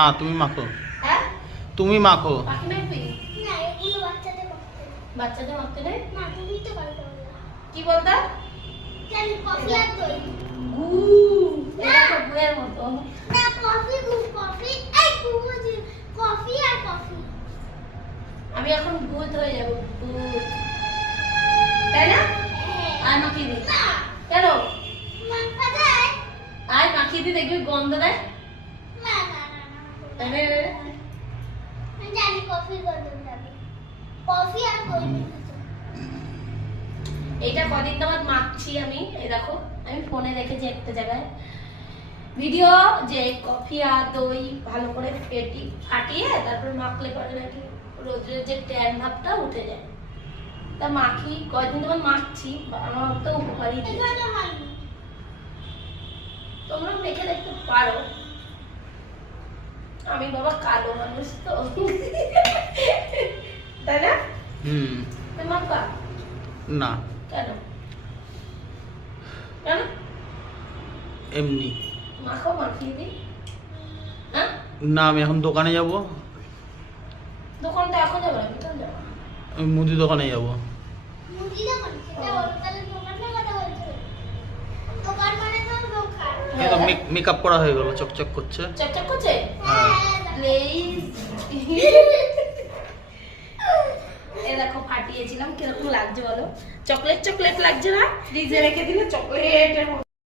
হ্যাঁ তুমি মাখো। হ্যাঁ তুমি মাখো। পাখি মাখবি? না এগুলো বাচ্চাদের করতে। বাচ্চাদের মাখতে নেই? না তুমি তো পারবে না। কি বলতা? জানি কফি আর দই। গু এটা তো গুয়ের মতো। না কফি কফি এই কুজি কফি আর কফি। আমি এখন ভূত হয়ে যাব ভূত, তাই না? আর মাখিয়ে দি না কেন? মাখা যায়? আর মাখিয়ে দি দেখবি গন্ধ দেয়। না না না না। তাই না? আমি জানি কফি গন্ধ যাবে। কফি আর দই মেখেছো। এইটা কদিন তোমার মাখছি আমি, এই দেখো আমি ফোনে দেখেছি একটা জায়গায় ভিডিও, যে কফি আর দই ভালো করে ফাটিয়ে তারপর মাখলে পরে নাকি রোদের যে ট্যান ভাবটা উঠে যায়। তা মাখি কয়দিন তোমার মাখছি, আমার তো উপকারী দিয়েছে। এখানে হয়নি। তোমরা মেখে দেখতে পারো, আমি বাবা কালো মানুষ তো তাই না? তুমি মাখবা না কেন? কেন এমনি। মাখো, মাখিয়ে দিই। হ্যাঁ না আমি এখন দোকানে যাব। দোকানটা এখন যাবো না, বিকাল যাবো। আমি মুদি দোকানে যাব। মুদি দোকান সেটা ওরকালের দোকানের কথা বলছো? দোকান মানে তো দোকান। এই তো মেকআপ করা হয়ে গেল, চকচক করছে। চকচক করছে হ্যাঁ প্লিজ। এ দেখো ফাটিয়েছিলাম, কিরকম লাগছে বলো? চকলেট চকলেট লাগছে না? ফ্রিজে রেখে দিলে চকলেটের